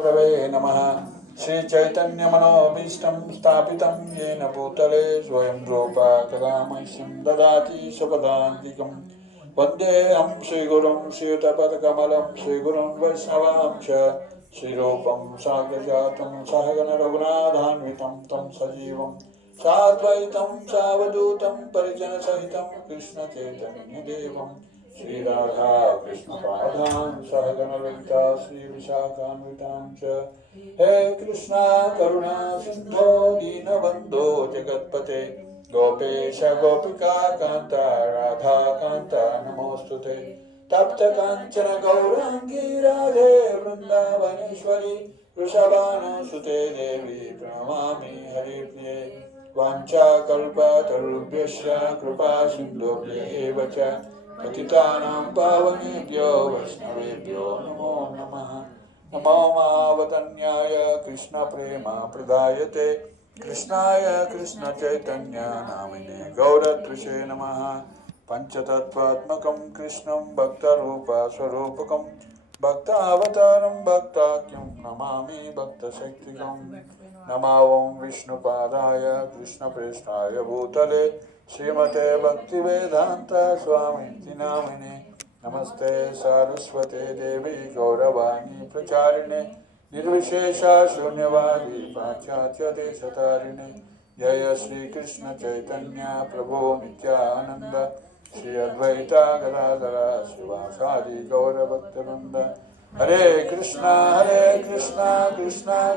गुरवे नमः। श्रीचैतन्यमनोभीष्टं स्थापितं येन भूतले स्वयं रूपा कदा मह्यं ददाति स्वपदान्तिकं। वन्देऽहं श्रीगुरुं श्रीयुतपदकमलं श्रीगुरुं वैष्णवांश श्रीरूपं साग्रजातं सहगण रघुनाथान्वितं तं सजीवं साद्वैतं सावधूतं परिजनसहितं कृष्णचैतन्यदेवं श्रीराधा कृष्णपादां सहगण ललिता श्रीविशाखान्वितां च। हे कृष्णा करुणा सिन्धो दीनबन्धो जगत्पते गोपेश गोपिका कान्ता राधा कान्ता नमोऽस्तुते। तप्त काञ्चन गौराङ्गी राधे वृन्दावनेश्वरी वृषभानुसुते देवी प्रणमामि हरिप्रिये। वाञ्छाकल्पतरुभ्यश्च कृपा सिन्धुभ्येव च पतितानां पावनेभ्यो वैष्णवेभ्यो नमो नमः। नमो मावतन्याय कृष्णप्रेमा प्रदायते कृष्णाय कृष्णचैतन्य नामिने गौरतृषे नमः। पंचतत्त्वात्मकं कृष्णं भक्तरूपस्वरूपकं भक्तावतारं भक्ताख्यं नमामि भक्तशक्तिकं। नमो विष्णुपादाय कृष्णप्रेष्ठाय भूतले श्रीमते भक्तिवेदान्त स्वामिति नामिने। नमस्ते सारस्वते देवी गौरवाणी प्रचारिणे निर्विशेषा शून्यवादी पाश्चात्य देशतारिणे। जय श्री कृष्ण चैतन्य प्रभो नित्यानंद श्री अद्वैता गदाधर शिवासादि गौरभक्तवृंद। हरे कृष्णा कृष्णा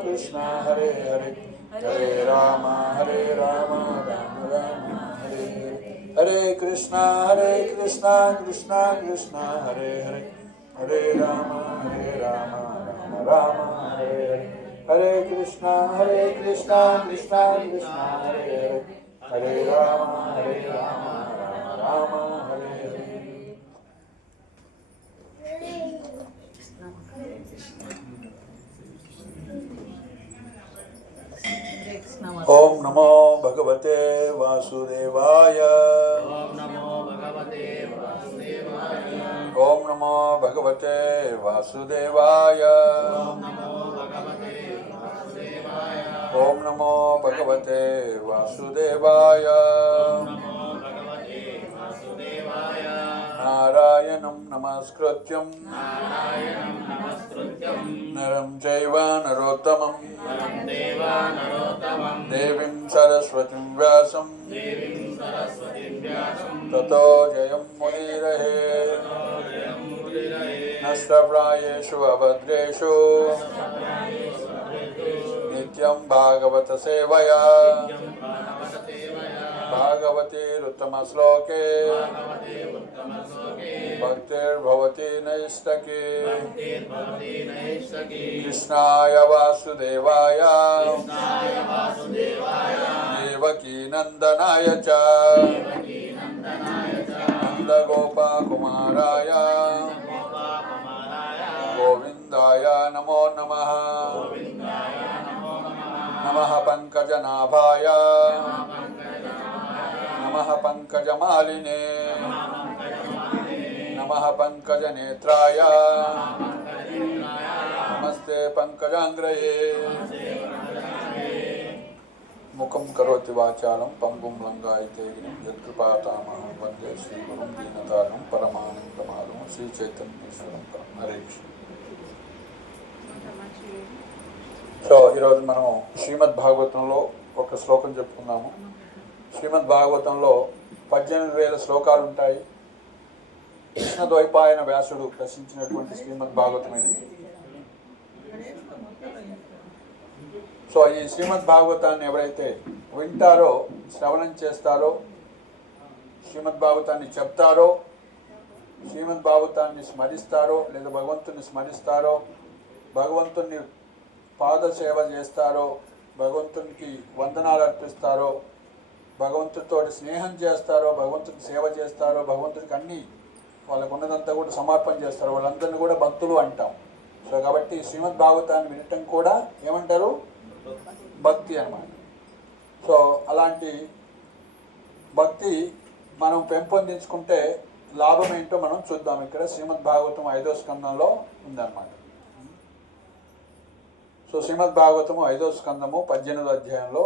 कृष्णा हरे हरे हरे राम राम राम हरे हरे। हरे कृष्णा कृष्णा कृष्णा हरे हरे हरे राम राम राम हरे हरे। हरे कृष्णा कृष्णा कृष्णा हरे हरे हरे राम राम राम हरे हरे। ओम नमो भगवते वासुदेवाय। ओम नमो भगवते वासुदेवाय। ओम नमो भगवते वासुदेवाय। ओम नमो भगवते वासुदेवाय। ओम नमो भगवते वासुदेवाय। ओम नमो भगवते वासुदेवाय। नारायणं नमस्कृत्यं नारायणं नमस्कृत्यं नरं चैव नरोत्तमं नरं चैव नरोत्तमं देवीं सरस्वतीं व्यासं देवीं सरस्वतीं व्यासं ततो जयमुदीरये। जयमुदीरये। नष्टप्रायेषु अभद्रेषु नित्यं भागवत सेवया भागवतेरुत्तमश्लोके भक्तिर्भवति नैष्ठिकी। कृष्णाय वासुदेवाय देवकी नन्दनाय च नन्दगोपकुमाराय गोविन्दाय नमो नमः। नमः पंकजनाभाय नमः पंकजमालिने नमः पंकजनेत्राय नमस्ते पंकजांग्रये। मुखं करोति वाचालं पंगुं लंघयते गिरिं यत्कृपातमहं वन्दे श्रीगुरुं दीनतारिणं परमानन्दमाधवं श्रीचैतन्येश्वरं परं। हरे कृष्ण। సో ఈరోజు మనం శ్రీమద్ భాగవతంలో ఒక శ్లోకం చెప్పుకున్నాము. శ్రీమద్ భాగవతంలో 18,000 శ్లోకాలు ఉంటాయి. కృష్ణద్వైపాయన వ్యాసుడు రచించినటువంటి శ్రీమద్ భాగవతం ఇది. సో ఈ శ్రీమద్ భాగవతాన్ని ఎవరైతే వింటారో, శ్రవణం చేస్తారో, శ్రీమద్ భాగవతాన్ని చెప్తారో, శ్రీమద్ భాగవతాన్ని స్మరిస్తారో లేదా భగవంతుని స్మరిస్తారో, భగవంతుని పాద సేవ చేస్తారో, భగవంతునికి వందనాలు అర్పిస్తారో, భగవంతుడితో స్నేహం చేస్తారో, భగవంతుడికి సేవ చేస్తారో, భగవంతుడికి అన్నీ వాళ్ళకు ఉన్నదంతా కూడా సమర్పణ చేస్తారో వాళ్ళందరినీ కూడా భక్తులు అంటాం. సో కాబట్టి శ్రీమద్ భాగవతాన్ని వినటం కూడా ఏమంటారు? భక్తి అన్నమాట. సో అలాంటి భక్తి మనం పెంపొందించుకుంటే లాభం ఏంటో మనం చూద్దాం. ఇక్కడ శ్రీమద్ భాగవతం 5వ స్కందంలో ఉందన్నమాట. సో శ్రీమద్ భాగవతము 5వ స్కందము 18వ అధ్యాయంలో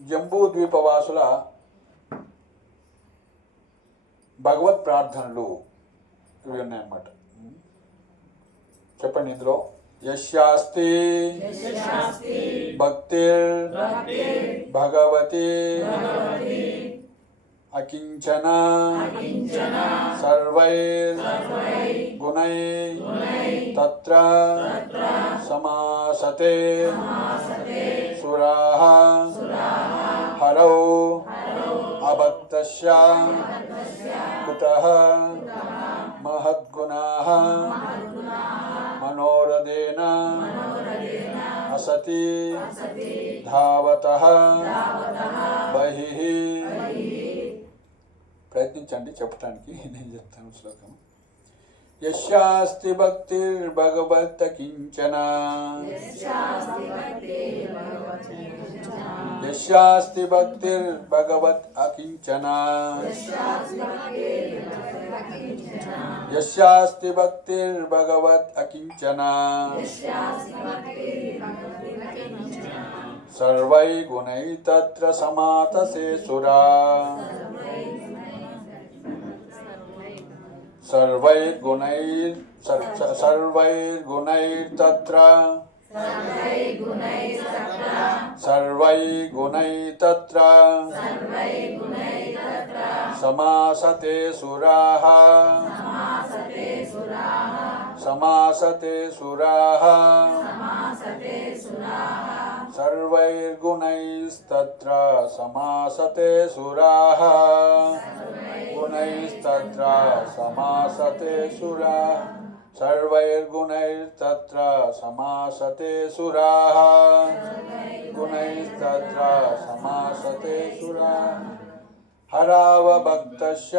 జంబూ ద్వీపవాసుల భగవత్ ప్రార్థనలు ఇవి ఉన్నాయన్నమాట. చెప్పండి ఇందులో. యస్యాస్తి భక్తిర్ భగవతి అకించన సర్వైర్ గుణై తత్ర సమాసతే సురాః హరౌ అభక్తస్య కుతః మహద్గుణాః మనోరథేన అసతి ధావతః బహిః. ప్రయత్నించండి చెప్పడానికి, నేను చెప్తాను శ్లోకం. యస్యాస్తి భక్తిర్భగవత్ కించన యస్యాస్తి భక్తిర్భగవత్ అకించన యస్యాస్తి భక్తిర్భగవత్ అకించన సర్వై గుణై తత్ర సమాతసే సురా సర్వైర్గుణైర్తత్ర సర్వైర్గుణైర్తత్ర సమాసతే సురాః సమాసతే సురాః సర్వైర్గుణైస్తత్ర సమాసతే సురాః గుణైస్తత్ర సమాసతే సురాః సర్వైర్గుణైస్తత్ర సమాసతే సురాః గుణైస్తత్ర సమాసతే సురాః హరావభక్తస్య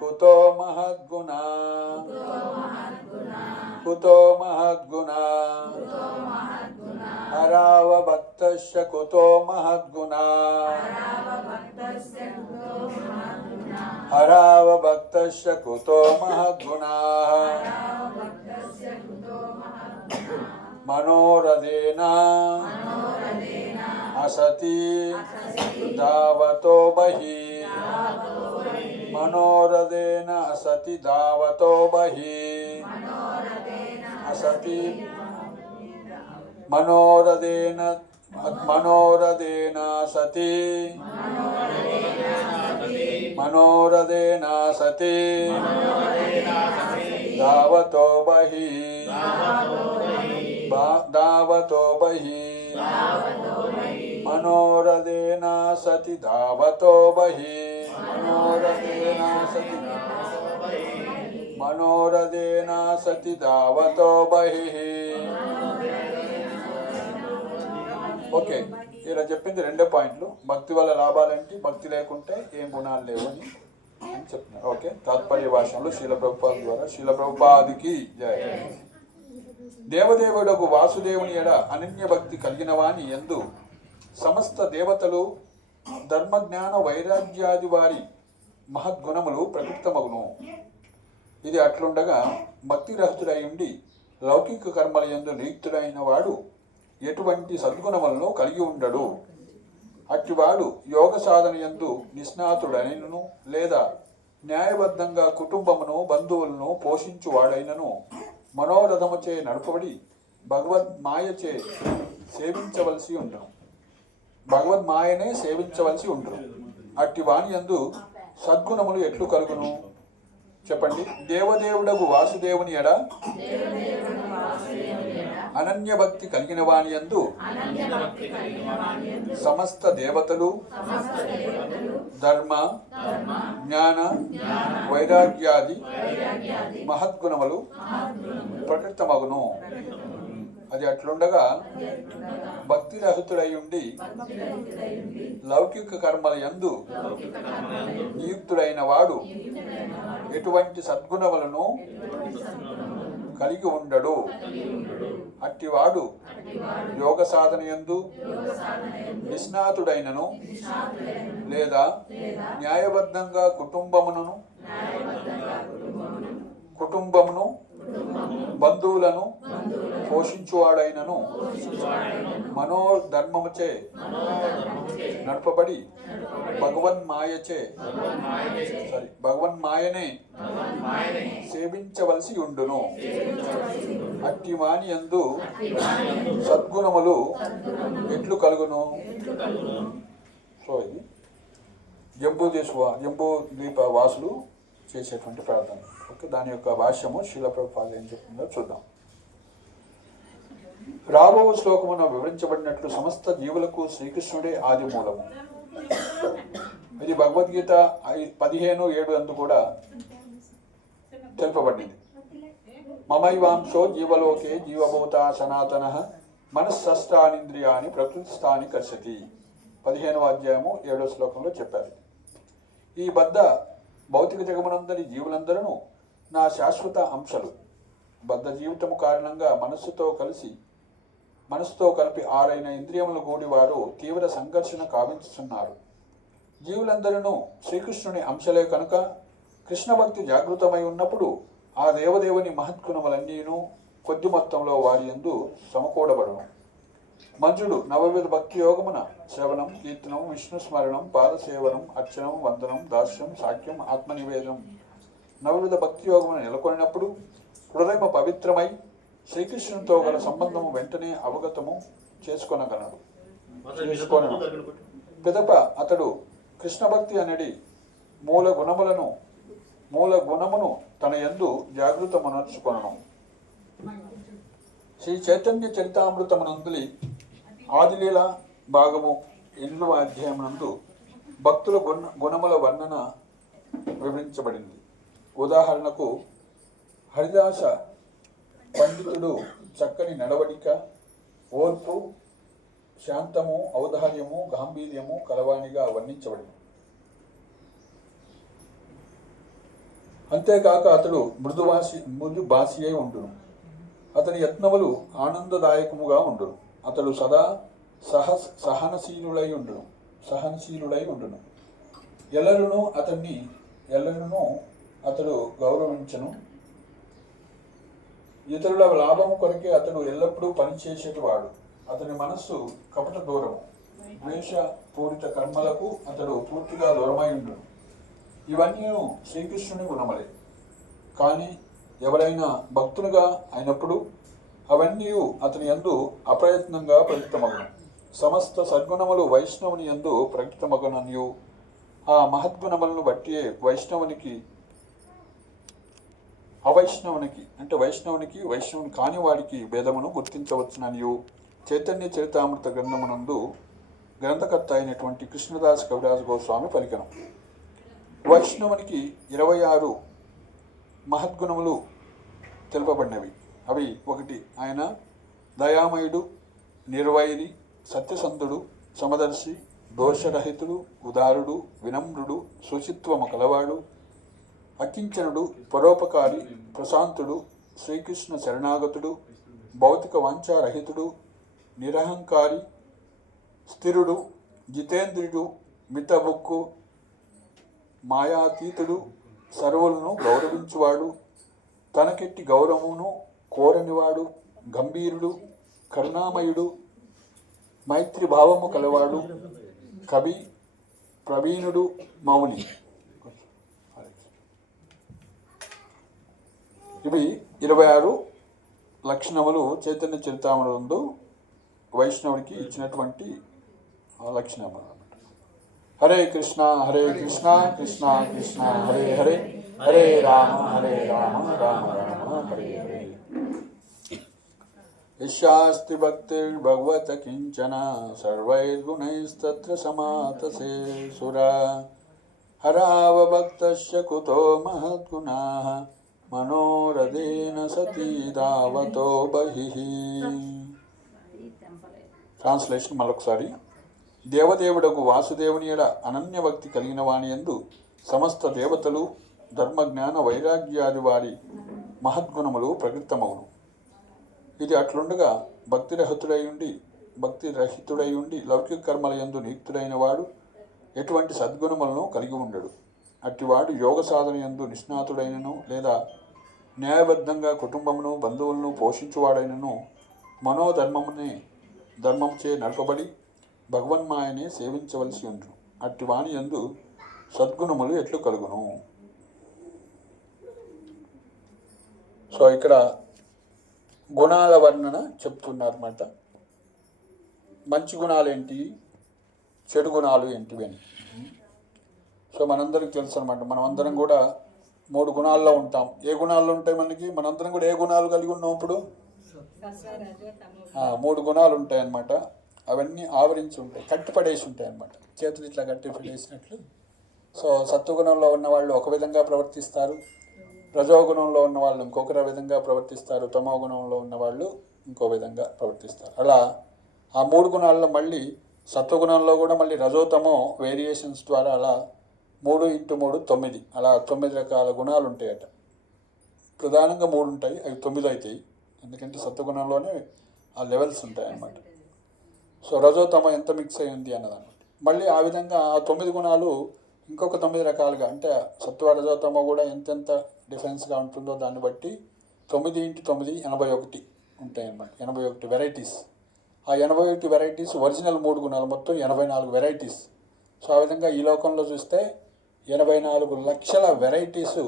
కుతో మహద్గుణా హరావభక్తస్య కుతో మహద్గుణా హరావభక్తస్య కుతో మహద్గుణా మనోరథేన అసతి ధావతో బహిః మనోరథేన అసతి ధావతో బహిః అసతి మనోరథేన సతి మనోరథేన సతి ధావతో బహిః ధావతో బహిః మనోరథేన సతి ధావతో బహిః మనోరథేన సతి ధావతో బహిః. ఓకే, ఇలా చెప్పింది 2 పాయింట్లు. భక్తి వల్ల లాభాలేంటి, భక్తి లేకుంటే ఏం గుణాలు లేవు అని చెప్తున్నారు. ఓకే, తాత్పర్య భాషలో శీల ప్రభుపాద ద్వారా శీల ప్రభుపాదికి జయ. దేవదేవుడకు వాసుదేవుని ఎడ అనన్య భక్తి కలిగిన వాని యందు సమస్త దేవతలు ధర్మజ్ఞాన వైరాగ్యాది వారి మహద్గుణములు ప్రకృతమగును. ఇది అట్లుండగా భక్తి రహితుడై ఉండి లౌకిక కర్మల యందు నియుక్తుడైన వాడు ఎటువంటి సద్గుణములను కలిగి ఉండడు. అట్టివాడు యోగ సాధన యందు నిష్ణాతుడైనను లేదా న్యాయబద్ధంగా కుటుంబమును బంధువులను పోషించువాడైనను మనోరథముచే నడుపబడి భగవద్మాయచే సేవించవలసి ఉండను. భగవద్మాయనే సేవించవలసి ఉండరు. అట్టి వాని యందు సద్గుణములు ఎట్లు కలుగును చెప్పండి. దేవదేవుడగు వాసుదేవుని ఎడ అనన్య భక్తి కలిగిన వాని యందు సమస్త దేవతలు ధర్మ జ్ఞాన వైరాగ్యాది మహద్గుణములు ప్రకృతమగును. అది అట్లుండగా భక్తి రహితుడై ఉండి లౌకిక కర్మల యందు నియుక్తుడైన వాడు ఎటువంటి సద్గుణములను కలిగి ఉండడు. అట్టివాడు యోగ సాధన యందు నిష్ణాతుడైనను లేదా న్యాయబద్ధంగా కుటుంబమును కుటుంబమును బంధువులను పోషించువాడైనను మనోధర్మముచే నడపబడి భగవన్మాయనే సేవించవలసి ఉండును. అట్టి వాని యందు సద్గుణములు ఎట్లు కలుగును. సో ఇది జంబూ ద్వీప వాసులు చేసేటువంటి ప్రార్థన. ఓకే, దాని యొక్క భాష్యము శ్రీల ప్రభుపాద ఏం చెప్తుందో చూద్దాం. రాబో శ్లోకమున వివరించబడినట్లు సమస్త జీవులకు శ్రీకృష్ణుడే ఆది మూలము. ఇది భగవద్గీత 15:7 అందు కూడా తెలుపబడింది. మమైవాంశో జీవలోకే జీవభూత సనాతన మనస్సష్టానింద్రియాని ప్రకృతిస్థాని కర్షతి. 15వ అధ్యాయము 7వ శ్లోకంలో చెప్పారు. ఈ బద్ధ భౌతిక జగమునందరి జీవులందరూ నా శాశ్వత అంశలు. బద్ధ జీవితము కారణంగా మనస్సుతో కలిపి 6 ఇంద్రియములు కూడి వారు తీవ్ర సంఘర్షణ కావించుతున్నారు. జీవులందరూ శ్రీకృష్ణుని అంశలే కనుక కృష్ణ భక్తి జాగృతమై ఉన్నప్పుడు ఆ దేవదేవుని మహత్గుణములన్నీను కొద్ది మొత్తంలో వారి యందు సమకూడబడును. మంజుడు నవవిధ భక్తి యోగమున శ్రవణం, కీర్తనం, విష్ణు స్మరణం, పాదసేవనం, అర్చనం, వందనం, దాస్యం, సాఖ్యం, ఆత్మనివేదనం నవవిధ భక్తి యోగమున నెలకొనినప్పుడు హృదయం పవిత్రమై శ్రీకృష్ణునితో గల సంబంధము వెంటనే అవగతము చేసుకొనగలడు. పిదప అతడు కృష్ణ భక్తి అనేది మూల గుణమును తన యందు జాగృతమునర్చుకొనను. శ్రీ చైతన్య చరితామృతమునందులి ఆదిలీల భాగము 8వ అధ్యాయమునందు భక్తుల గుణముల వర్ణన వివరించబడింది. ఉదాహరణకు హరిదాస పండితుడు చక్కని నడవడిక, ఓర్పు, శాంతము, ఔదార్యము, గాంభీర్యము కలవానిగా వర్ణించబడింది. అంతేకాక అతడు మృదు భాషి అయి ఉండును. అతని యత్నములు ఆనందదాయకముగా ఉండును. అతడు సదా సహనశీలుడై ఉండును. ఎల్లరును అతడు గౌరవించను. ఇతరుల లాభము కొరకే అతడు ఎల్లప్పుడూ పనిచేసేటివాడు. అతని మనస్సు కపట దూరము. ద్వేషపూరిత కర్మలకు అతడు పూర్తిగా దూరమై ఉండును. ఇవన్నీ శ్రీకృష్ణుని గుణములే. కానీ ఎవరైనా భక్తులుగా అయినప్పుడు అవన్నీ అతని యందు అప్రయత్నంగా ప్రకటితమగును. సమస్త సద్గుణములు వైష్ణవుని యందు ప్రకటితమగుననియు ఆ మహద్గుణములను బట్టి వైష్ణవునికి వైష్ణవుని కాని వాడికి భేదమును గుర్తించవచ్చుననియు చైతన్య చరితామృత గ్రంథమునందు గ్రంథకర్త అయినటువంటి కృష్ణదాస్ కవిరాజ గోస్వామి పలికను. వైష్ణవునికి 26 మహద్గుణములు తెలుపబడినవి. అవి 1 ఆయన దయామయుడు, నిర్వైరి, సత్యసంధుడు, సమదర్శి, దోషరహితుడు, ఉదారుడు, వినమ్రుడు, శుచిత్వము కలవాడు, అకించనుడు, పరోపకారి, ప్రశాంతుడు, శ్రీకృష్ణ శరణాగతుడు, భౌతిక వాంఛారహితుడు, నిరహంకారి, స్థిరుడు, జితేంద్రుడు, మితబుక్కు, మాయాతీతుడు, సర్వులను గౌరవించువాడు, తనకెట్టి గౌరవమును కోరనివాడు, గంభీరుడు, కరుణామయుడు, మైత్రిభావము కలవాడు, కవి, ప్రవీణుడు, మౌని. ఇవి 26 లక్షణములు చైతన్య చరితామృతంలో వైష్ణవుడికి ఇచ్చినటువంటి లక్షణములు. హరే కృష్ణ కృష్ణ కృష్ణ హరే హరే, హరే రామ రామ రామ హరే హరే. యస్యాస్తి భక్తిర్భగవత కించన సర్వైర్గుణైస్తత్ర సమాతసే సురా. హరావభక్తస్య కుతో మహద్గుణాః మనోరథేన సతీ దావతో బహిః. ట్రాన్స్లేషన్ మరొకసారి. దేవదేవుడకు వాసుదేవుని ఎడ అనన్య భక్తి కలిగిన వాని యందు సమస్త దేవతలు ధర్మజ్ఞాన వైరాగ్యాది వారి మహద్గుణములు ప్రకృతమవును. ఇది అట్లుండగా భక్తిరహితుడై ఉండి లౌకిక కర్మల యందు నియుక్తుడైన వాడు ఎటువంటి సద్గుణములను కలిగి ఉండడు. అట్టివాడు యోగ సాధన యందు నిష్ణాతుడైనను లేదా న్యాయబద్ధంగా కుటుంబమును బంధువులను పోషించువాడైనను ధర్మంచే నడపబడి భగవన్మాయనే సేవించవలసి ఉండు. అట్టి వాణి యందు సద్గుణములు ఎట్లు కలుగును. సో ఇక్కడ గుణాల వర్ణన చెప్తున్నారన్నమాట. మంచి గుణాలు ఏంటి, చెడు గుణాలు ఏంటివి అని. సో మనందరికి తెలుసు అనమాట. మనమందరం కూడా 3 గుణాల్లో ఉంటాం. ఏ గుణాల్లో ఉంటాయి మనకి? మనందరం కూడా ఏ గుణాలు కలిగి ఉన్నాం ఇప్పుడు? 3 గుణాలు ఉంటాయి అన్నమాట. అవన్నీ ఆవరించి ఉంటాయి, కట్టిపడేసి ఉంటాయి అన్నమాట. చేతులు ఇట్లా కట్టిపడేసినట్లు. సో సత్వగుణంలో ఉన్న వాళ్ళు ఒక విధంగా ప్రవర్తిస్తారు, రజోగుణంలో ఉన్న వాళ్ళు ఇంకొక విధంగా ప్రవర్తిస్తారు, తమో గుణంలో ఉన్న వాళ్ళు ఇంకో విధంగా ప్రవర్తిస్తారు. అలా ఆ 3 గుణాల్లో మళ్ళీ సత్వగుణంలో కూడా మళ్ళీ రజోతమో వేరియేషన్స్ ద్వారా అలా 3 × 3 9, అలా 9 రకాల గుణాలు ఉంటాయట. ప్రధానంగా 3 ఉంటాయి, అవి 9 అవుతాయి. ఎందుకంటే సత్వగుణంలోనే ఆ లెవెల్స్ ఉంటాయి అన్నమాట. సో రజోతమ ఎంత మిక్స్ అయి ఉంది అన్నదన్నమాట. మళ్ళీ ఆ విధంగా ఆ 9 గుణాలు ఇంకొక 9 రకాలుగా, అంటే సత్వ రజోతమ కూడా ఎంతెంత డిఫరెన్స్గా ఉంటుందో దాన్ని బట్టి 9 × 9 81 ఉంటాయి అన్నమాట. 81 వెరైటీస్. ఆ 81 వెరైటీస్ ఒరిజినల్ 3 గుణాలు మొత్తం 84 వెరైటీస్. సో ఆ విధంగా ఈ లోకంలో చూస్తే 84 లక్షల వెరైటీసు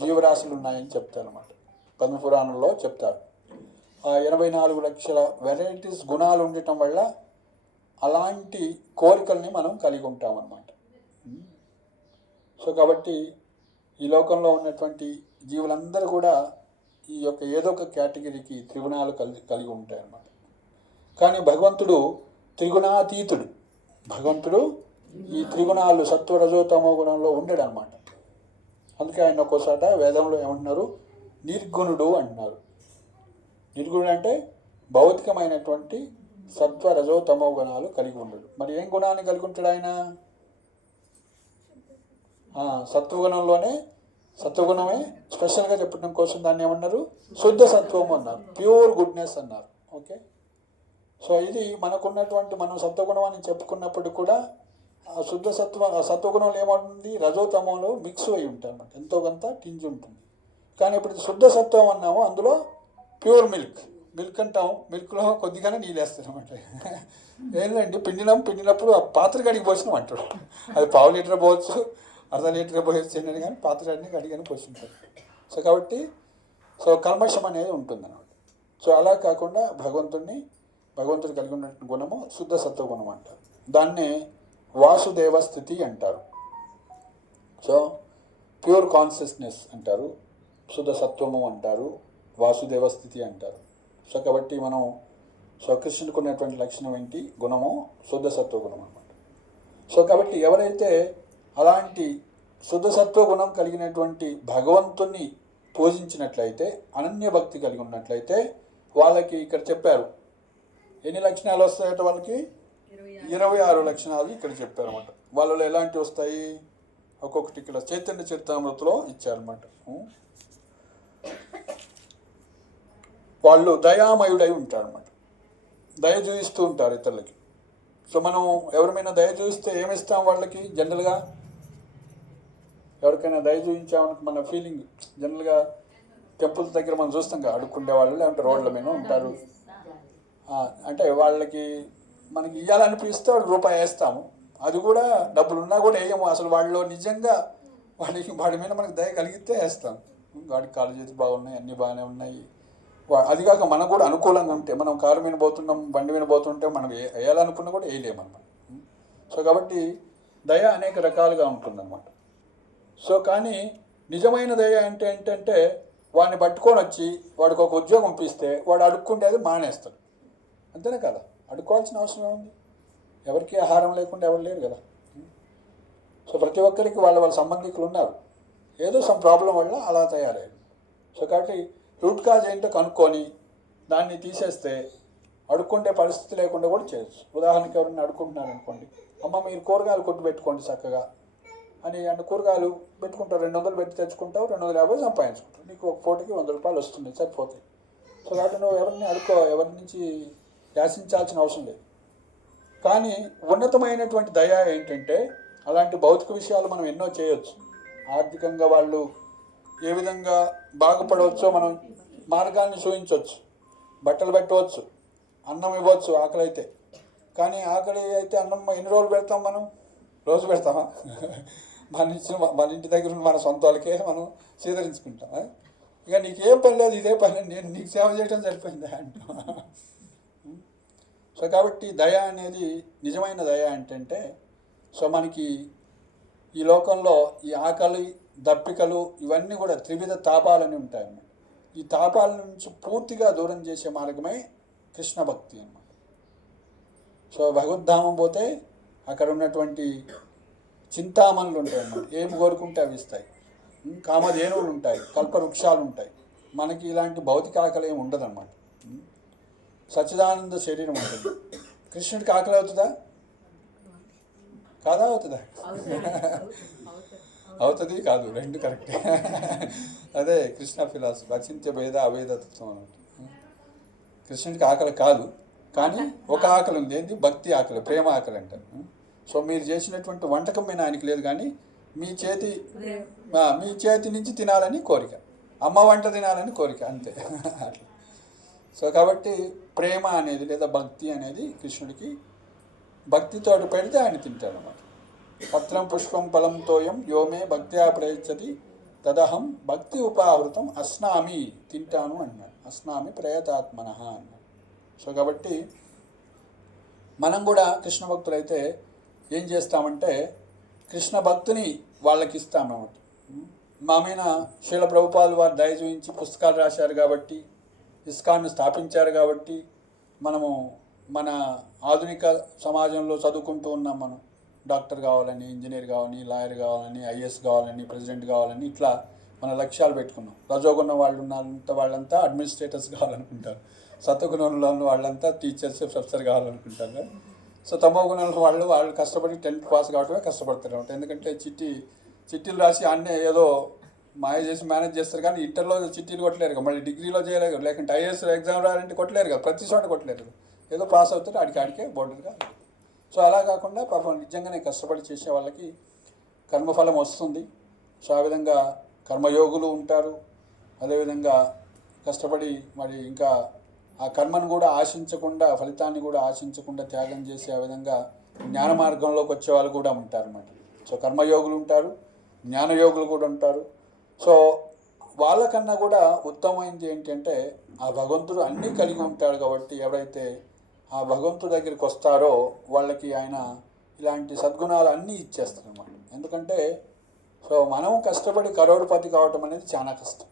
జీవరాశులు ఉన్నాయని చెప్తారన్నమాట. పద్మపురాణంలో చెప్తారు. ఆ 84 లక్షల వెరైటీస్ గుణాలు ఉండటం వల్ల అలాంటి కోరికల్ని మనం కలిగి ఉంటామన్నమాట. సో కాబట్టి ఈ లోకంలో ఉన్నటువంటి జీవులందరూ కూడా ఈ యొక్క ఏదో ఒక కేటగిరీకి త్రిగుణాలు కలిగి ఉంటాయన్నమాట. కానీ భగవంతుడు త్రిగుణాతీతుడు. భగవంతుడు ఈ త్రిగుణాలు సత్వరజోతమో గుణంలో ఉండడు అనమాట. అందుకే ఆయన ఒక్కోసాట వేదంలో ఏమంటున్నారు? నిర్గుణుడు అంటున్నారు. నిర్గుణుడు అంటే భౌతికమైనటువంటి సత్వరజోతమో గుణాలు కలిగి ఉండడు. మరి ఏం గుణాన్ని కలిగి ఉంటాడు ఆయన? సత్వగుణంలోనే, సత్వగుణమే స్పెషల్గా చెప్పడం కోసం దాన్ని ఏమన్నారు? శుద్ధ సత్వము అన్నారు, ప్యూర్ గుడ్నెస్ అన్నారు. ఓకే. సో ఇది మనకున్నటువంటి, మనం సత్వగుణం అని చెప్పుకున్నప్పుడు కూడా సత్వగుణంలో ఏమవుతుంది? రజోతమంలో మిక్స్ అయి ఉంటాయి అన్నమాట. ఎంతో కొంత టింజ్ ఉంటుంది. కానీ ఇప్పుడు శుద్ధ సత్వం అన్నాము, అందులో ప్యూర్ మిల్క్ అంటాం. మిల్క్లో కొద్దిగానే నీళ్ళు వేస్తాం అనమాట. ఏంటంటే పిండినప్పుడు ఆ పాత్ర కడిగి పోసినాం అంటాడు. అది 1/2 లీటర్ పోవచ్చు, 1/2 లీటర్ పోవచ్చు కానీ పాత్ర అన్నీ కడిగానే పోస్తుంటారు. సో కాబట్టి కల్మషం అనేది ఉంటుంది అన్నమాట. సో అలా కాకుండా భగవంతుడు కలిగి ఉన్న గుణము శుద్ధ సత్వగుణం అంటారు. దాన్నే వాసుదేవ స్థితి అంటారు. సో ప్యూర్ కాన్షియస్నెస్ అంటారు, శుద్ధ సత్వము అంటారు, వాసుదేవ స్థితి అంటారు. సో కాబట్టి మనం కృష్ణుడికి ఉన్నటువంటి లక్షణం ఏంటి? గుణము శుద్ధ సత్వగుణం అన్నమాట. సో కాబట్టి ఎవరైతే అలాంటి శుద్ధ సత్వగుణం కలిగినటువంటి భగవంతుణ్ణి పూజించినట్లయితే, అనన్య భక్తి కలిగి ఉన్నట్లయితే వాళ్ళకి ఇక్కడ చెప్పారు ఎన్ని లక్షణాలు వస్తాయట? వాళ్ళకి 26 లక్షణాలు ఇక్కడ చెప్పారు అన్నమాట. వాళ్ళలో ఎలాంటివి వస్తాయి? ఒక్కొక్కటి ఇక్కడ చైతన్య చరితామృతలో ఇచ్చారన్నమాట. వాళ్ళు దయామయుడై ఉంటారన్నమాట. దయ చూపిస్తూ ఉంటారు ఇతరులకి. సో మనం ఎవరిమైనా దయ చూపిస్తే ఏమిస్తాం వాళ్ళకి? జనరల్గా ఎవరికైనా దయ చూపించామని మన ఫీలింగ్ జనరల్గా టెంపుల్స్ దగ్గర మనం చూస్తాం కదా, అడుక్కుండే వాళ్ళు, లేదంటే రోడ్ల మీద ఉంటారు. అంటే వాళ్ళకి మనకి ఇవ్వాలనిపిస్తే రూపాయి వేస్తాము. అది కూడా డబ్బులు ఉన్నా కూడా వేయము. అసలు వాళ్ళలో నిజంగా వాడి మీద మనకు దయ కలిగితే వేస్తాం. వాడికి కాళ్ళు చేతులు బాగున్నాయి, అన్నీ బాగానే ఉన్నాయి. అది కాక మనకు కూడా అనుకూలంగా ఉంటే, మనం కారు మీద పోతున్నాం, బండి మీద పోతుంటే మనం వేయాలనుకున్నా కూడా వేయలేమన్నమాట. సో కాబట్టి దయ అనేక రకాలుగా ఉంటుందన్నమాట. సో కానీ నిజమైన దయ అంటే ఏంటంటే వాడిని పట్టుకొని వచ్చి వాడికి ఒక ఉద్యోగం ఇప్పిస్తే వాడు అడుక్కుంటేది మానేస్తాడు. అంతేనే కదా? అడుక్కోవాల్సిన అవసరం ఉంది. ఎవరికి ఆహారం లేకుండా ఎవరు లేరు కదా. సో ప్రతి ఒక్కరికి వాళ్ళ సంబంధికులు ఉన్నారు, ఏదో సమ్ ప్రాబ్లం వల్ల అలా తయారయ్యారు. సో కాబట్టి రూట్ కాజ్ ఏంటో కనుక్కొని దాన్ని తీసేస్తే అడుక్కుంటే పరిస్థితి లేకుండా కూడా చేయొచ్చు. ఉదాహరణకి ఎవరైనా అడుక్కుంటున్నారు అనుకోండి, అమ్మ మీరు కూరగాయలు కొట్టు పెట్టుకోండి చక్కగా అని, అంటే కూరగాయలు పెట్టుకుంటావు, 200 పెట్టి తెచ్చుకుంటావు, 250 సంపాదించుకుంటావు, నీకు ఒక పూటకి 100 రూపాయలు వస్తుంది, సరిపోతాయి. సో కాబట్టి నువ్వు ఎవరి నుంచి యాచించాల్సిన అవసరం లేదు. కానీ ఉన్నతమైనటువంటి దయ ఏంటంటే అలాంటి భౌతిక విషయాలు మనం ఎన్నో చేయొచ్చు. ఆర్థికంగా వాళ్ళు ఏ విధంగా బాగుపడవచ్చో మనం మార్గాన్ని చూపించవచ్చు, బట్టలు పెట్టవచ్చు, అన్నం ఇవ్వచ్చు ఆకలి అయితే. కానీ ఆకలి అయితే అన్నం ఎన్ని రోజులు పెడతాం మనం? రోజు పెడతామా? మన ఇంటి దగ్గర ఉన్న మన సొంత వాళ్ళకే మనం స్వీకరించుకుంటాం. ఇక నీకేం పని లేదు, ఇదే పని, నేను నీకు సేవ చేయడం సరిపోయిందా అంటాం. సో కాబట్టి దయ అనేది నిజమైన దయ ఏంటంటే, సో మనకి ఈ లోకంలో ఈ ఆకలి, దప్పికలు ఇవన్నీ కూడా త్రివిధ తాపాలని ఉంటాయన్నమాట. ఈ తాపాల నుంచి పూర్తిగా దూరం చేసే మార్గమే కృష్ణ భక్తి అన్నమాట. సో భగవద్ధామం పోతే అక్కడ ఉన్నటువంటి చింతామణులు ఉంటాయి అన్నమాట. ఏమి కోరుకుంటే అవి ఇస్తాయి. కామధేనువులు ఉంటాయి, కల్పవృక్షాలు ఉంటాయి. మనకి ఇలాంటి భౌతిక ఆకలి ఏమి ఉండదన్నమాట. సచ్చిదానంద శరీరం ఉంటుంది. కృష్ణుడికి ఆకలి అవుతుందా? కాదా? అవుతుందా? అవుతుంది, కాదు, రెండు కరెక్టే. అదే కృష్ణ ఫిలాసఫీ, అచింత్య భేద అభేదత్వం అన్నమాట. కృష్ణుడికి ఆకలి కాదు, కానీ ఒక ఆకలి ఉంది, ఏంటి? భక్తి ఆకలి, ప్రేమ ఆకలి అంటారు. సో మీరు చేసినటువంటి వంటకం మీద ఆయనకి లేదు, కానీ మీ చేతి నుంచి తినాలని కోరిక, అమ్మ వంట తినాలని కోరిక, అంతే. సో కాబట్టి ప్రేమ అనేది లేదా భక్తి అనేది కృష్ణుడికి, భక్తితో పెడితే ఆయన తింటాడు అన్నమాట. పత్రం పుష్పం ఫలం తోయం యోమే భక్త్యా ప్రయచ్చతి తదహం భక్తి ఉపాహృతం అస్నామి, తింటాను అన్నాడు. అస్నామి ప్రయతాత్మన అన్నాడు. సో కాబట్టి మనం కూడా కృష్ణ భక్తులైతే ఏం చేస్తామంటే కృష్ణ భక్తిని వాళ్ళకి ఇస్తామన్నమాట. మా మీద శ్రీల ప్రభుపాదులు వారు దయ చూపించి పుస్తకాలు రాశారు కాబట్టి, ఇస్కాన్ను స్థాపించారు కాబట్టి మనము మన ఆధునిక సమాజంలో చదువుకుంటూ ఉన్నాం. మనం డాక్టర్ కావాలని, ఇంజనీర్ కావాలని, లాయర్ కావాలని, ఐఏఎస్ కావాలని, ప్రెసిడెంట్ కావాలని, ఇట్లా మన లక్ష్యాలు పెట్టుకున్నాం. రజోగుణ వాళ్ళు ఉన్నంత వాళ్ళంతా అడ్మినిస్ట్రేటర్స్ కావాలనుకుంటారు, సత్వగుణంలో ఉన్న వాళ్ళంతా టీచర్స్, ప్రొఫెసర్ కావాలనుకుంటారు. సో తమోగుణంలో వాళ్ళు కష్టపడి 10th పాస్ కావటమే కష్టపడతారు అనమాట. ఎందుకంటే చిట్టీలు రాసి అన్నీ ఏదో మాయ చేసి మేనేజ్ చేస్తారు, కానీ ఇంటర్లో చిట్టీలు కొట్టలేరు కదా, మళ్ళీ డిగ్రీలో చేయలేరు, లేకుంటే ఐఏఎస్ ఎగ్జామ్ రాయాలంటే కొట్టలేరు కదా, ప్రతి చోట కొట్టలేరు. ఏదో పాస్ అవుతారు, ఆడికే బోర్డర్గా. సో అలా కాకుండా పాపం నిజంగానే కష్టపడి చేసే వాళ్ళకి కర్మఫలం వస్తుంది. సో ఆ విధంగా కర్మయోగులు ఉంటారు. అదేవిధంగా కష్టపడి మరి ఇంకా ఆ కర్మను కూడా ఆశించకుండా, ఫలితాన్ని కూడా ఆశించకుండా త్యాగం చేసి ఆ విధంగా జ్ఞాన మార్గంలోకి వచ్చే వాళ్ళు కూడా ఉంటారు అన్నమాట. సో కర్మయోగులు ఉంటారు, జ్ఞానయోగులు కూడా ఉంటారు. సో వాళ్ళకన్నా కూడా ఉత్తమమైనది ఏంటంటే ఆ భగవంతుడు అన్నీ కలిగి ఉంటాడు కాబట్టి ఎవరైతే ఆ భగవంతుడి దగ్గరికి వస్తారో వాళ్ళకి ఆయన ఇలాంటి సద్గుణాలు అన్నీ ఇచ్చేస్తారు అన్నమాట. ఎందుకంటే సో మనం కష్టపడి కరోడుపతి కావటం అనేది చాలా కష్టం.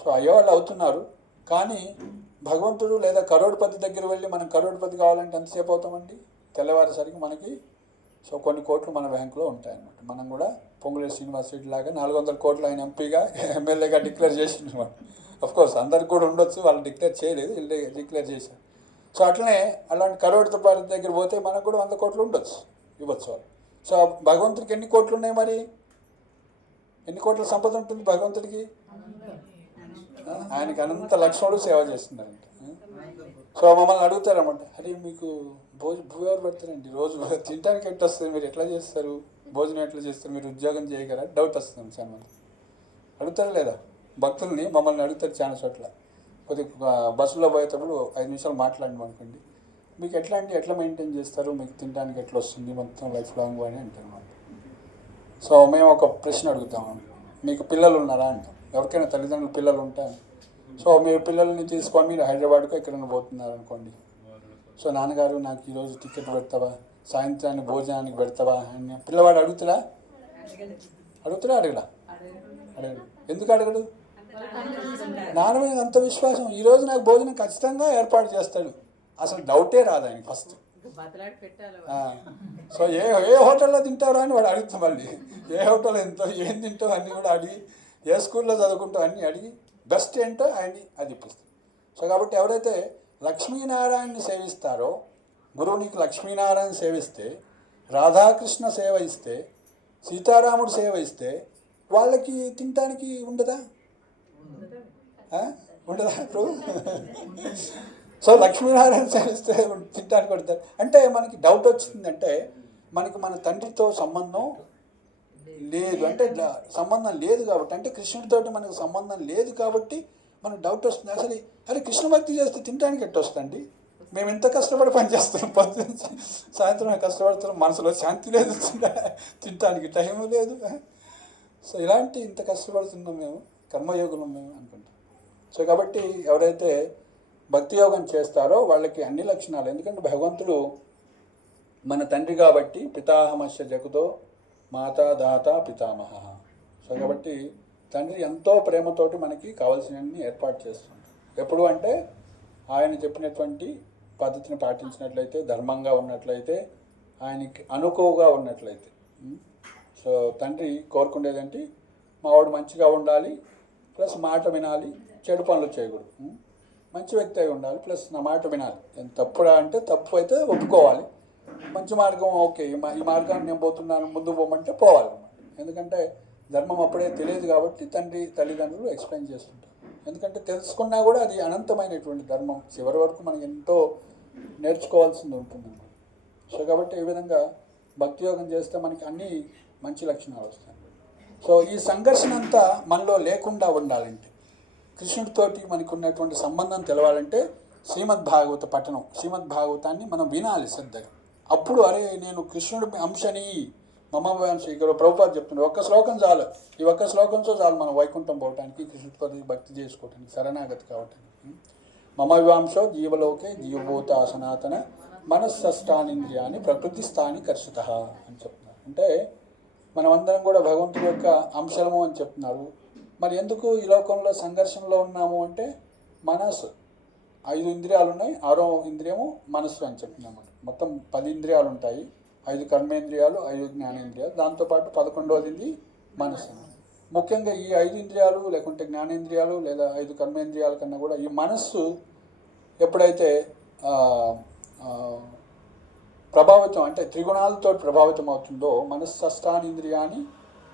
సో అయ్యేవాళ్ళు అవుతున్నారు, కానీ భగవంతుడు లేదా కరోడుపతి దగ్గర వెళ్ళి మనం కరోడుపతి కావాలంటే ఎంతసేపు అవుతామండి? తెల్లవారేసరికి మనకి సో కొన్ని కోట్లు మన బ్యాంకులో ఉంటాయన్నమాట. మనం కూడా పొంగులేరు శ్రీనివాస్ రెడ్డి లాగా 400 కోట్లు ఆయన ఎంపీగా, ఎమ్మెల్యేగా డిక్లేర్ చేసిందన్నమాట. అఫ్కోర్స్ అందరికి కూడా ఉండొచ్చు, వాళ్ళు డిక్లేర్ చేయలేదు, వీళ్ళు డిక్లేర్ చేశారు. సో అట్లనే అలాంటి కరోడుపతి దగ్గర పోతే మనకు కూడా 100 కోట్లు ఉండొచ్చు, ఇవ్వచ్చు వాళ్ళు. సో భగవంతుడికి ఎన్ని కోట్లు ఉన్నాయి? మరి ఎన్ని కోట్ల సంపద ఉంటుంది భగవంతుడికి? ఆయనకి అనంత లక్ష్మణుడు సేవ చేస్తున్నారంట. సో మమ్మల్ని అడుగుతారన్నమాట, అరే మీకు భూయారు పెడతారండి, రోజు తినడానికి ఎట్లా వస్తుంది, మీరు ఎట్లా చేస్తారు, భోజనం ఎట్లా చేస్తారు, మీరు ఉద్యోగం చేయగలరా? డౌట్ వస్తుంది చాలా మంది. అడుగుతారు లేదా భక్తుల్ని? మమ్మల్ని అడుగుతారు చాలా చోట్ల. కొద్దిగా బస్సులో పోయేటప్పుడు 5 నిమిషాలు మాట్లాడడం అనుకోండి, మీకు ఎట్లా మెయింటైన్ చేస్తారు, మీకు తినడానికి ఎట్లా వస్తుంది మొత్తం లైఫ్ లాంగ్ అని అంటారు అన్నమాట. సో మేము ఒక ప్రశ్న అడుగుతాము, మీకు పిల్లలు ఉన్నారా అంటాం. ఎవరికైనా తల్లిదండ్రులు పిల్లలు ఉంటారు. సో మీరు పిల్లల్ని తీసుకొని మీరు హైదరాబాద్కు ఎక్కడైనా పోతున్నారు అనుకోండి. సో నాన్నగారు నాకు ఈరోజు టికెట్ పెడతావా, సాయంత్రానికి భోజనానికి పెడతావా అని పిల్లవాడు అడుగుతాడా? అడగడా? ఎందుకు అడగడు? నాన్న మీద అంత విశ్వాసం, ఈరోజు నాకు భోజనం ఖచ్చితంగా ఏర్పాటు చేస్తాడు, అసలు డౌటే రాదు ఆయనకి ఫస్ట్. సో ఏ హోటల్లో తింటారో అని వాడు అడుగుతాం. మళ్ళీ ఏ హోటల్ ఏం తింటావు అన్నీ కూడా అడిగి, ఏ స్కూల్లో చదువుకుంటావు అన్నీ అడిగి బెస్ట్ ఏంటో ఆయన్ని అది ఇప్పిస్తాం. సో కాబట్టి ఎవరైతే లక్ష్మీనారాయణని సేవిస్తారో, గురువు నీకు లక్ష్మీనారాయణ సేవిస్తే, రాధాకృష్ణ సేవ ఇస్తే, సీతారాముడు సేవ ఇస్తే వాళ్ళకి తినడానికి ఉండదా? ఇప్పుడు సో లక్ష్మీనారాయణ సేవిస్తే తినడానికి కొడతారు. అంటే మనకి డౌట్ వచ్చిందంటే మనకి మన తండ్రితో సంబంధం లేదు అంటే సంబంధం లేదు కాబట్టి, అంటే కృష్ణుడితోటి మనకు సంబంధం లేదు కాబట్టి మనకు డౌట్ వస్తుంది. అసలు అరే కృష్ణ భక్తి చేస్తే తినడానికి ఎట్టు వస్తుంది? మేము ఎంత కష్టపడి పనిచేస్తున్నాం, పొద్దున్న సాయంత్రం కష్టపడుతున్నాం, మనసులో శాంతి లేదు, తినడానికి టైం లేదు. సో ఇలాంటి ఇంత కష్టపడుతున్నాం మేము, కర్మయోగులం మేము అనుకుంటాం. సో కాబట్టి ఎవరైతే భక్తి యోగం చేస్తారో వాళ్ళకి అన్ని లక్షణాలు, ఎందుకంటే భగవంతుడు మన తండ్రి కాబట్టి పితాహమస్య జగతో మాతా దాత పితామహ. సో కాబట్టి తండ్రి ఎంతో ప్రేమతోటి మనకి కావాల్సినవన్నీ ఏర్పాటు చేస్తుంటారు. ఎప్పుడు అంటే ఆయన చెప్పినటువంటి పద్ధతిని పాటించినట్లయితే, ధర్మంగా ఉన్నట్లయితే, ఆయనకి అనుకువగా ఉన్నట్లయితే. సో తండ్రి కోరుకునేదేంటి, మావాడు మంచిగా ఉండాలి, ప్లస్ మాట వినాలి, చెడు పనులు చేయకూడదు. మంచి వ్యక్తి అయి ఉండాలి, ప్లస్ నా మాట వినాలి. తప్పుడా అంటే తప్పు అయితే ఒప్పుకోవాలి, మంచి మార్గం ఓకే, ఈ మార్గాన్ని నేను పోతున్నాను ముందు పోమంటే పోవాలి. ఎందుకంటే ధర్మం అప్పుడే తెలియదు కాబట్టి తల్లిదండ్రులు ఎక్స్ప్లెయిన్ చేస్తుంటారు. ఎందుకంటే తెలుసుకున్నా కూడా అది అనంతమైనటువంటి ధర్మం, చివరి వరకు మనకి ఎంతో నేర్చుకోవాల్సింది ఉంటుంది. సో కాబట్టి ఈ విధంగా భక్తి యోగం చేస్తే మనకి అన్ని మంచి లక్షణాలు వస్తాయి. సో ఈ సంఘర్షణ అంతా మనలో లేకుండా ఉండాలంటే, కృష్ణుడితోటి మనకు ఉన్నటువంటి సంబంధం తెలవాలంటే శ్రీమద్ భాగవత పఠనం, శ్రీమద్ భాగవతాన్ని మనం వినాలి శ్రద్ధగా. అప్పుడు అరే నేను కృష్ణుడి అంశని మమ వంశ, ఇక్కడ ప్రభుపాద చెప్తున్నాడు, ఒక్క శ్లోకం చాలు, ఈ ఒక్క శ్లోకంతో చాలు మనం వైకుంఠం పోవటానికి, కృష్ణుడితో భక్తి చేసుకోవటానికి, శరణాగతి కావటానికి. మమ వివాంశో జీవలోకే జీవభూత సనాతన మనస్సష్టానింద్రియాన్ని ప్రకృతి స్థాని కర్షిత అని చెప్తున్నారు. అంటే మనమందరం కూడా భగవంతుడి యొక్క అంశము అని చెప్తున్నారు. మరి ఎందుకు ఈ లోకంలో సంఘర్షణలో ఉన్నాము అంటే, మనస్సు 5 ఇంద్రియాలు ఉన్నాయి, 6వ ఇంద్రియము మనస్సు అని చెప్తున్నాము. మొత్తం 10 ఇంద్రియాలు ఉంటాయి, 5 కర్మేంద్రియాలు, 5 జ్ఞానేంద్రియాలు, దాంతోపాటు 11వది మనస్సు. ముఖ్యంగా ఈ 5 ఇంద్రియాలు లేకుంటే జ్ఞానేంద్రియాలు లేదా 5 కర్మేంద్రియాల కన్నా కూడా ఈ మనస్సు ఎప్పుడైతే ప్రభావితం అంటే త్రిగుణాలతో ప్రభావితం అవుతుందో, మనస్సష్టానింద్రియాన్ని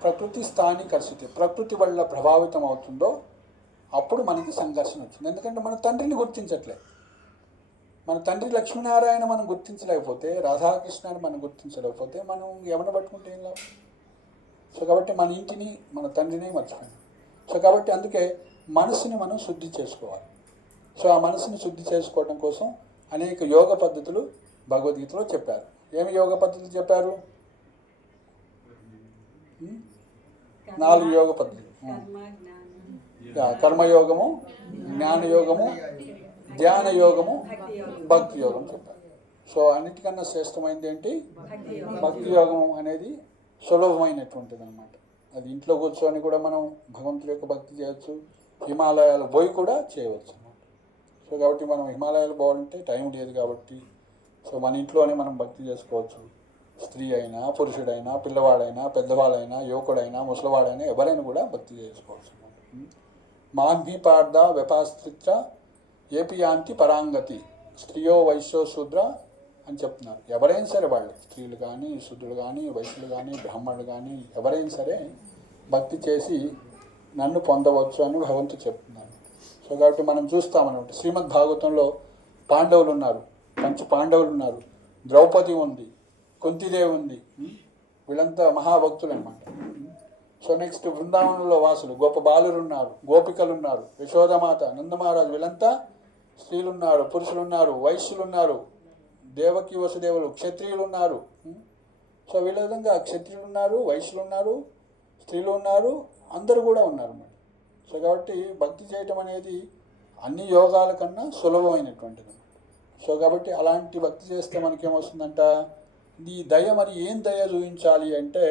ప్రకృతి స్థాని కర్షితే, ప్రకృతి వల్ల ప్రభావితం అవుతుందో అప్పుడు మనకి సంఘర్షణ వచ్చింది. ఎందుకంటే మన తండ్రిని గుర్తించట్లేదు, మన తండ్రి లక్ష్మీనారాయణ మనం గుర్తించలేకపోతే, రాధాకృష్ణని మనం గుర్తించలేకపోతే మనం ఎవరిని పట్టుకుంటే ఏం లాభం? సో కాబట్టి మన ఇంటిని మన తండ్రిని మర్చిపోయాం. సో కాబట్టి అందుకే మనసుని మనం శుద్ధి చేసుకోవాలి. సో ఆ మనసుని శుద్ధి చేసుకోవడం కోసం అనేక యోగ పద్ధతులు భగవద్గీతలో చెప్పారు. ఏమి యోగ పద్ధతులు చెప్పారు? 4 యోగ పద్ధతులు: కర్మయోగము, జ్ఞానయోగము, ధ్యాన యోగము, భక్తి యోగం చెప్పారు. సో అన్నిటికన్నా శ్రేష్టమైనది ఏంటి? భక్తి యోగం అనేది సులభమైనటువంటిది అనమాట. అది ఇంట్లో కూర్చొని కూడా మనం భగవంతుడి యొక్క భక్తి చేయవచ్చు, హిమాలయాలు పోయి కూడా చేయవచ్చు అనమాట. సో కాబట్టి మనం హిమాలయాలు పోవాలంటే టైం లేదు కాబట్టి, సో మన ఇంట్లోనే మనం భక్తి చేసుకోవచ్చు. స్త్రీ అయినా, పురుషుడైనా, పిల్లవాడైనా, పెద్దవాళ్ళైనా, యువకుడైనా, ముసలివాడైనా ఎవరైనా కూడా భక్తి చేసుకోవచ్చు. మాన్హి పార్థ వ్యపాస్త్రిత్ర ఏపి యాంతి పరాంగతి స్త్రీయో వైశ్యో శూద్ర అని చెప్తున్నారు. ఎవరైనా సరే వాళ్ళు, స్త్రీలు కానీ, శూద్రులు కానీ, వైశ్యులు కానీ, బ్రాహ్మణులు కానీ, ఎవరైనా సరే భక్తి చేసి నన్ను పొందవచ్చు అని భగవంతుడు చెప్తున్నారు. సో కాబట్టి మనం చూస్తామన్నమాట, శ్రీమద్ భాగవతంలో పాండవులు ఉన్నారు, 5 పాండవులు ఉన్నారు, ద్రౌపది ఉంది, కుంతిదేవి ఉంది, వీళ్ళంతా మహాభక్తులు అనమాట. సో నెక్స్ట్ బృందావనంలో వాసులు, గోప బాలురు ఉన్నారు, గోపికలు ఉన్నారు, యశోదమాత, నందమహారాజు, వీళ్ళంతా స్త్రీలు ఉన్నారు, పురుషులు ఉన్నారు, వైశ్యులు ఉన్నారు, దేవకి వసుదేవులు, క్షత్రియులు ఉన్నారు. సో వీళ్ళ విధంగా క్షత్రియులు ఉన్నారు, వైశ్యులు ఉన్నారు, స్త్రీలు ఉన్నారు, అందరూ కూడా ఉన్నారు అన్నమాట. సో కాబట్టి భక్తి చేయటం అనేది అన్ని యోగాల కన్నా సులభమైనటువంటిది. సో కాబట్టి అలాంటి భక్తి చేస్తే మనకేమొస్తుందంట, ఈ దయ. మరి ఏం దయ చూపించాలి అంటే,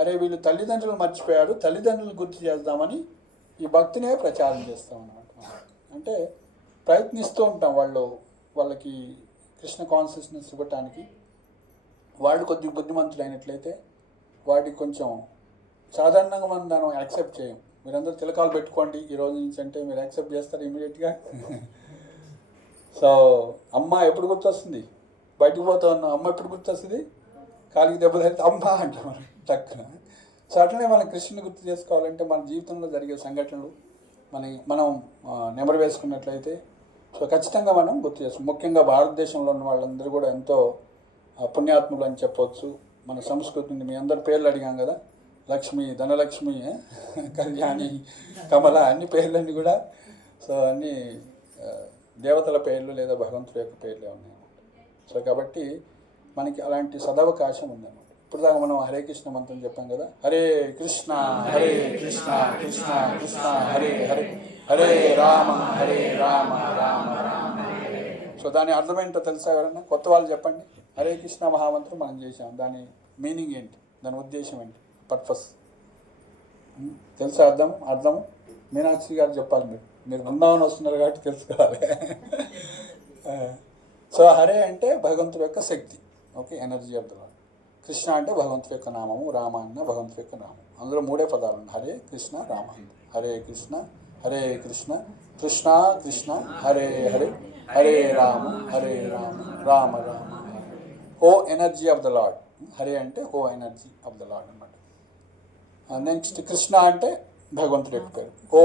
అరే వీళ్ళు తల్లిదండ్రులు మర్చిపోయారు, తల్లిదండ్రులు గుర్తు చేద్దామని ఈ భక్తినే ప్రచారం చేస్తాం అన్నమాట. అంటే ప్రయత్నిస్తూ ఉంటాం వాళ్ళకి కృష్ణ కాన్షియస్నెస్ ఇవ్వటానికి. వాళ్ళు కొద్దిగా బుద్ధిమంతులు అయినట్లయితే వాటికి కొంచెం సాధారణంగా మనం దాన్ని యాక్సెప్ట్ చేయం. మీరందరూ తిలకాలు పెట్టుకోండి ఈ రోజు నుంచి అంటే మీరు యాక్సెప్ట్ చేస్తారు ఇమీడియట్గా. సో అమ్మ ఎప్పుడు గుర్తొస్తుంది? బయటకు పోతా ఉన్నాం, అమ్మ ఎప్పుడు గుర్తొస్తుంది? కాలికి దెబ్బ తగిలితే అమ్మ అంటాం మనం టక్కున. సో అట్లనే మనం కృష్ణుని గుర్తు చేసుకోవాలంటే మన జీవితంలో జరిగే సంఘటనలు మనం నెమరు వేసుకున్నట్లయితే సో ఖచ్చితంగా మనం గుర్తు చేస్తాం. ముఖ్యంగా భారతదేశంలో ఉన్న వాళ్ళందరూ కూడా ఎంతో పుణ్యాత్ములు అని చెప్పవచ్చు. మన సంస్కృతిని మీ అందరి పేర్లు అడిగాం కదా, లక్ష్మి, ధనలక్ష్మి, కళ్యాణి, కమల, అన్ని పేర్లన్నీ కూడా సో అన్ని దేవతల పేర్లు లేదా భగవంతుడి యొక్క పేర్లే ఉన్నాయి. సో కాబట్టి మనకి అలాంటి సదవకాశం ఉందన్నమాట. ఇప్పుడు దాకా మనం హరే కృష్ణ మంత్రం చెప్పాం కదా, హరే కృష్ణ కృష్ణ కృష్ణ హరే హరే, హరే రామ రామ రామ హరే. సో దాని అర్థం ఏంటో తెలుసా ఎవరన్నా? కొత్త వాళ్ళు చెప్పండి. హరే కృష్ణ మహామంత్రం మనం చేసాం, దాని మీనింగ్ ఏంటి, దాని ఉద్దేశం ఏంటి, పర్పస్ తెలుసా? అర్థము మీనాక్షి గారు చెప్పాలి. మీరు బృందావనం వస్తున్నారు కాబట్టి తెలుసుకోవాలి. సో హరే అంటే భగవంతుడి యొక్క శక్తి, okay, energy of the lord. Krishna అంటే భగవంతుడి యొక్క నామము, రామ అన్న భగవంతుడి యొక్క నామం. అందులో 3 పదాలు ఉన్నాయి, Hare Krishna Rama. Hare Krishna Krishna Krishna Hare Hare, Hare Rama Rama Rama. O energy of the lord. Hare అంటే O energy of the lord అన్నమాట. నెక్స్ట్ కృష్ణ అంటే భగవంతుడి యొక్క పేరు. ఓ